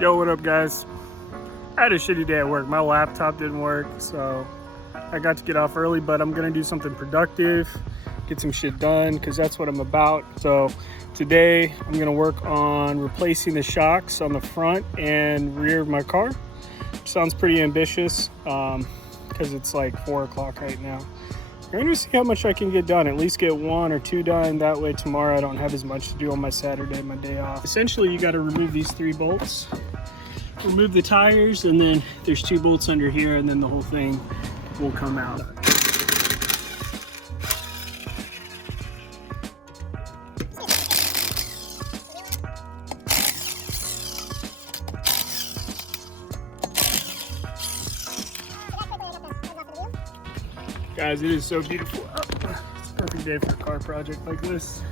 Yo, what up guys? I had a shitty day at work. My laptop didn't work, so I got to get off early, but I'm gonna do something productive, get some shit done, because that's what I'm about. So today I'm gonna work on replacing the shocks on the front and rear of my car. Sounds pretty ambitious because it's like 4 o'clock right now. I'm gonna see how much I can get done, at least get 1 or 2 done. That way tomorrow I don't have as much to do on my Saturday, my day off. Essentially, you gotta remove these 3 bolts, remove the tires, and then there's 2 bolts under here, and then the whole thing will come out. Guys, it is so beautiful out. It's a perfect day for a car project like this.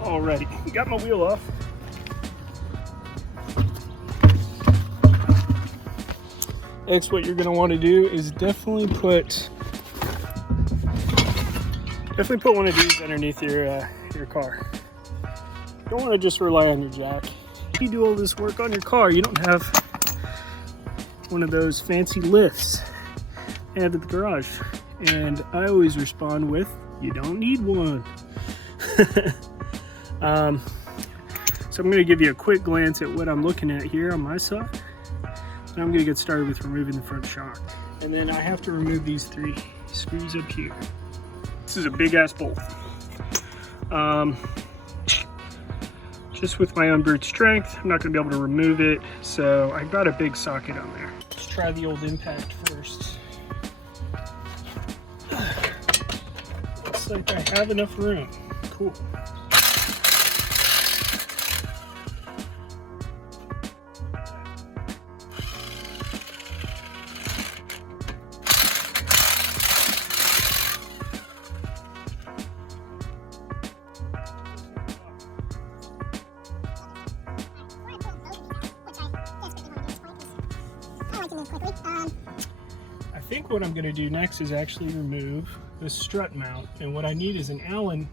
Alrighty, got my wheel off. Next, what you're gonna want to do is definitely put one of these underneath your car. You don't want to just rely on your jack. You do all this work on your car, you don't have one of those fancy lifts at the garage, and I always respond with, you don't need one. So I'm going to give you a quick glance at what I'm looking at here on my side, and I'm going to get started with removing the front shock. And then I have to remove these 3 screws up here. This is a big ass bolt. Just with my own brute strength, I'm not going to be able to remove it, so I got a big socket on there. Let's try the old impact first. Looks like I have enough room. Cool. I think what I'm going to do next is actually remove the strut mount, and what I need is an Allen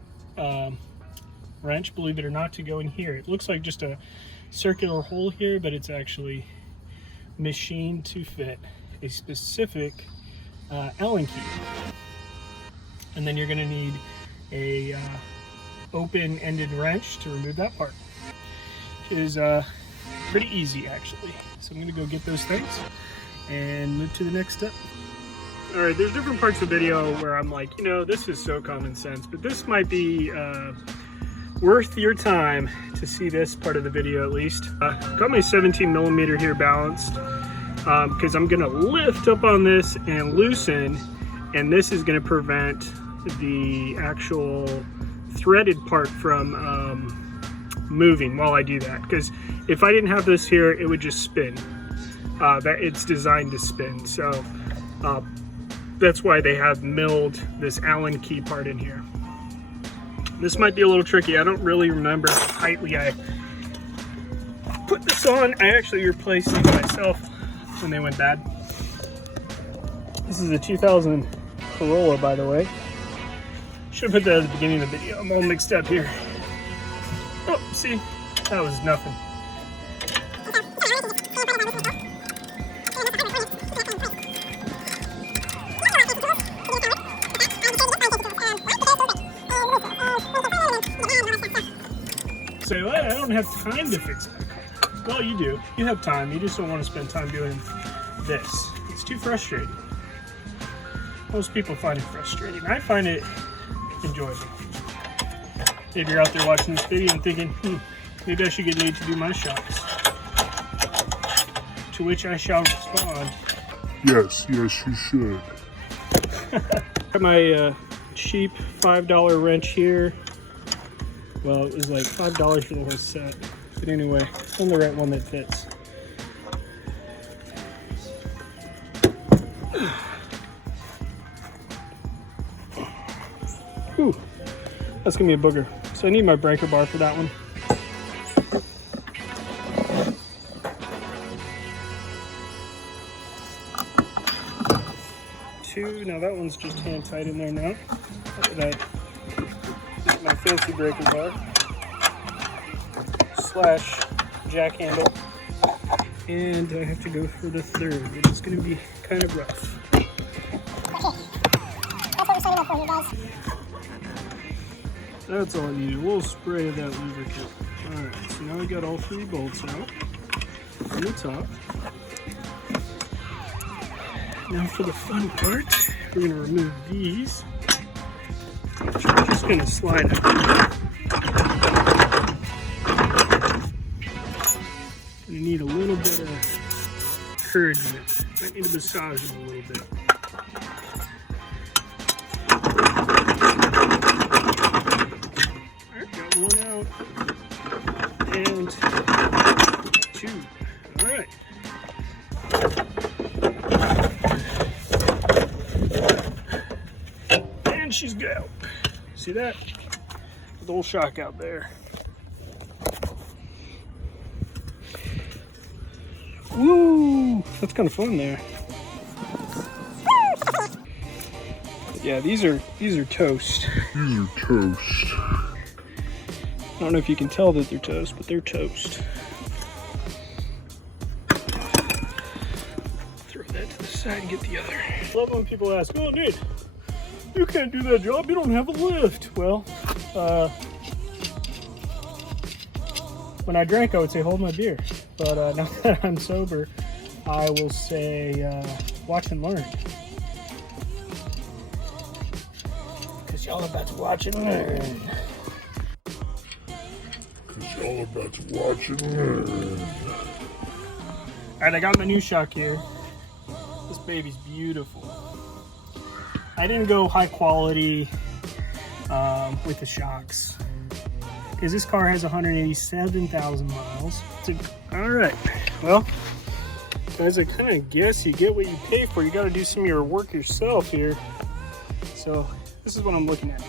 wrench, believe it or not, to go in here. It looks like just a circular hole here, but it's actually machined to fit a specific Allen key. And then you're going to need a open-ended wrench to remove that part, which is pretty easy actually. So I'm going to go get those things and move to the next step. All right, there's different parts of the video where I'm like, you know, this is so common sense, but this might be worth your time to see this part of the video at least. Got my 17 millimeter here balanced because I'm gonna lift up on this and loosen, and this is gonna prevent the actual threaded part from moving while I do that. Because if I didn't have this here, it would just spin. That it's designed to spin, so that's why they have milled this Allen key part in here. This might be a little tricky. I don't really remember how tightly I put this on. I actually replaced these myself when they went bad. This is a 2000 Corolla, by the way. Should have put that at the beginning of the video. I'm all mixed up here. Oh, see? That was nothing. Say, well, I don't have time to fix my car. Well, you do. You have time. You just don't want to spend time doing this. It's too frustrating. Most people find it frustrating. I find it enjoyable. If you're out there watching this video and thinking, maybe I should get Nate to do my shocks. To which I shall respond, yes, you should. Got my cheap $5 wrench here. Well, it was like $5 for the whole set. But anyway, I'm the right one that fits. Whew, that's gonna be a booger. So I need my breaker bar for that one. Now that one's just hand tight in there now. My fancy breaker bar. / jack handle. And I have to go for the third. It's going to be kind of rough. Okay, that's what we're setting up for you guys. That's all I need, a little spray of that lubricant. Alright, so now we got all 3 bolts out on the top. Now for the fun part, we're going to remove these. Which I'm just going to slide up. I need a little bit of encouragement. I need to massage them a little bit. Alright, got 1 out. And 2. Alright. And she's go. See that? The old shock out there. Woo! That's kind of fun there. Yeah, these are toast. These are toast. I don't know if you can tell that they're toast, but they're toast. Throw that to the side and get the other. I love when people ask, "Oh, Nate, you can't do that job. You don't have a lift." Well, when I drank, I would say, "Hold my beer." But now that I'm sober, I will say, "Watch and learn." Because y'all about to watch and learn. Y'all about to watch and learn. Alright, I got my new shock here. This baby's beautiful. I didn't go high quality with the shocks, because this car has 187,000 miles. Alright, well, as I kind of guess, you get what you pay for. You got to do some of your work yourself here. So this is what I'm looking at.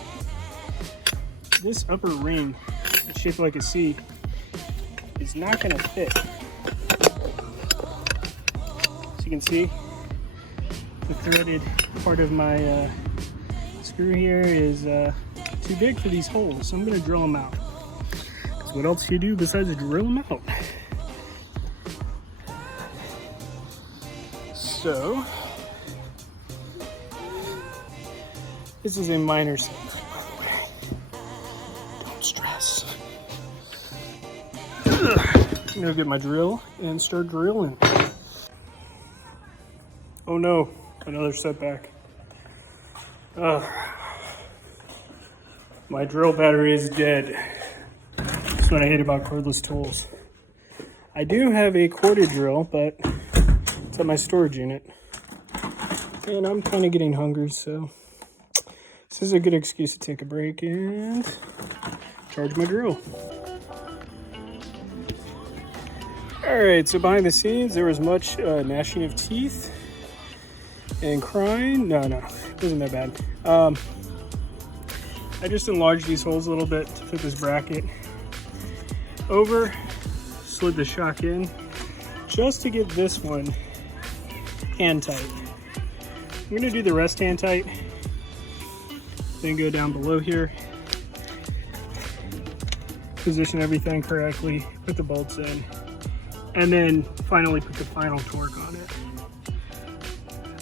This upper ring, shaped like a C, is not going to fit. As you can see, the threaded part of my screw here is too big for these holes, so I'm going to drill them out. Because what else do you do besides drill them out? So, this is a minor setback, by the way. Don't stress. I'm gonna get my drill and start drilling. Oh no, another setback. My drill battery is dead. That's what I hate about cordless tools. I do have a corded drill, but it's at my storage unit. And I'm kind of getting hungry, so this is a good excuse to take a break and charge my drill. Alright, so behind the scenes, there was much gnashing of teeth and crying. No, it wasn't that bad. I just enlarged these holes a little bit to fit this bracket over, slid the shock in, just to get this one hand tight. I'm gonna do the rest hand tight, then go down below here, position everything correctly, put the bolts in, and then finally put the final torque on it.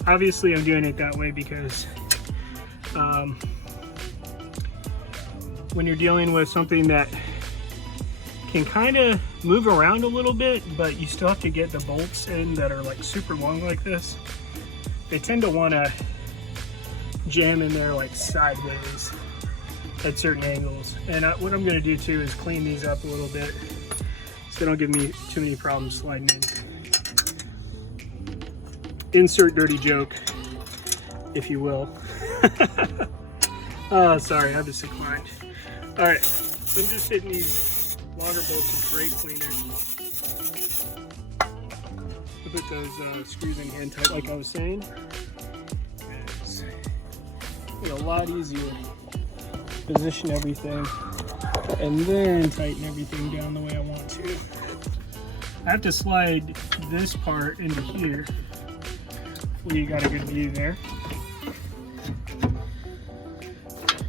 Obviously I'm doing it that way because when you're dealing with something that can kind of move around a little bit, but you still have to get the bolts in that are like super long like this, they tend to want to jam in there like sideways at certain angles. And what I'm going to do too is clean these up a little bit so they don't give me too many problems sliding in. Insert dirty joke, if you will. Oh, sorry, I have a sick mind. Alright, so I'm just hitting these longer bolts with brake cleaner to put those screws in hand tight, like I was saying. It's a lot easier to position everything and then tighten everything down the way I want to. I have to slide this part into here. Well, you got a good view there.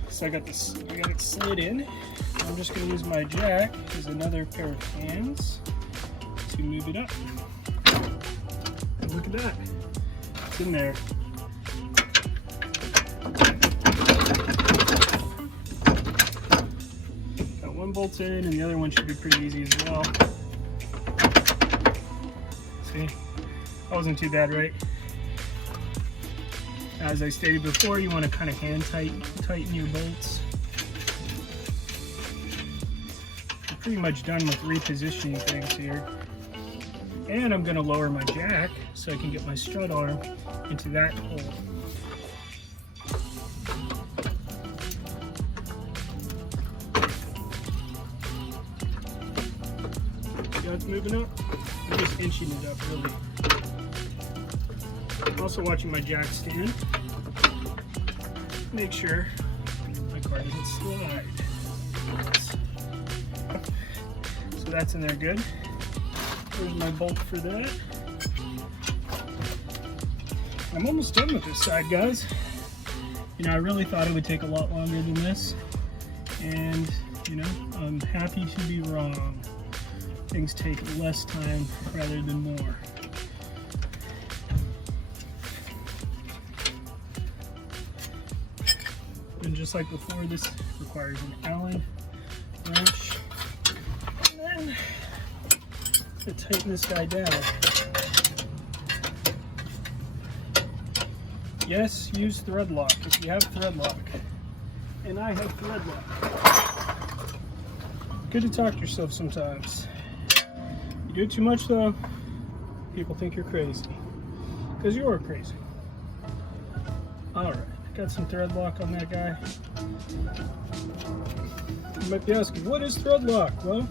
So I got it slid in. I'm just going to use my jack as another pair of hands to move it up. And look at that. It's in there. Got one bolt in, and the other one should be pretty easy as well. See? That wasn't too bad, right? As I stated before, you want to kind of hand tighten your bolts. We're pretty much done with repositioning things here. And I'm going to lower my jack so I can get my strut arm into that hole. See how it's moving up? I'm just inching it up, really. Also watching my jack stand. Make sure my car doesn't slide. So that's in there good. There's my bolt for that. I'm almost done with this side, guys. You know, I really thought it would take a lot longer than this. And, you know, I'm happy to be wrong. Things take less time rather than more. And just like before, this requires an Allen wrench. And then to tighten this guy down. Yes, use thread lock if you have thread lock. And I have thread lock. Good to talk to yourself sometimes. You do too much though, people think you're crazy. Because you are crazy. Alright. Got some thread lock on that guy. You might be asking, what is thread lock? Well, you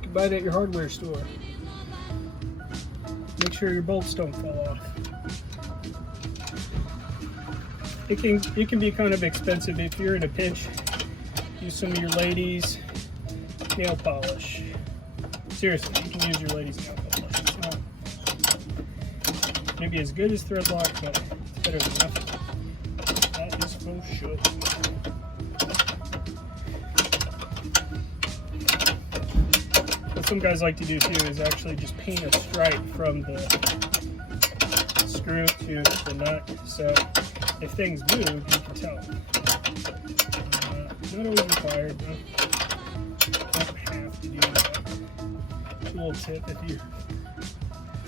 can buy it at your hardware store. Make sure your bolts don't fall off. It can be kind of expensive if you're in a pinch. Use some of your ladies' nail polish. Seriously, you can use your ladies' nail polish. It's not maybe as good as thread lock, but it's better than nothing. That is for sure. What some guys like to do too is actually just paint a stripe from the screw to the nut, so if things move, you can tell. Not always required, though. You don't have to do that. It's a little tip if you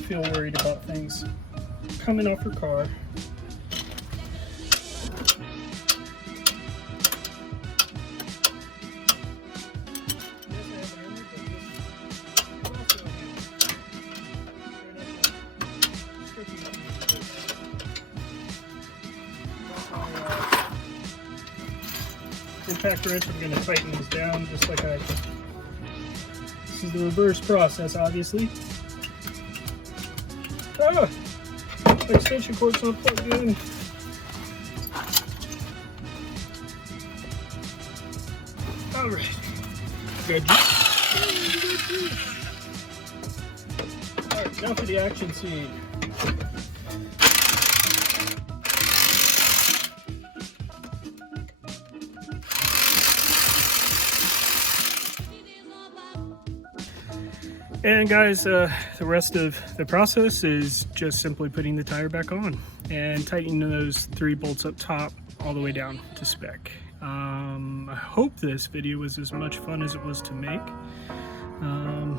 feel worried about things coming off your car. Impact wrench, I'm going to tighten these down just like this is the reverse process, obviously. Ah! The extension cord's not plugged in. Alright. Good. Alright, now for the action scene. And guys, the rest of the process is just simply putting the tire back on and tightening those 3 bolts up top all the way down to spec. I hope this video was as much fun as it was to make. And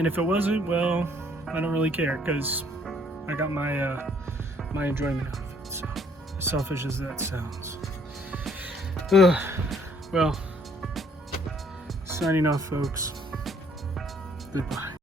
if it wasn't, well, I don't really care because I got my my enjoyment out of it. So, as selfish as that sounds. Well, signing off, folks. Goodbye.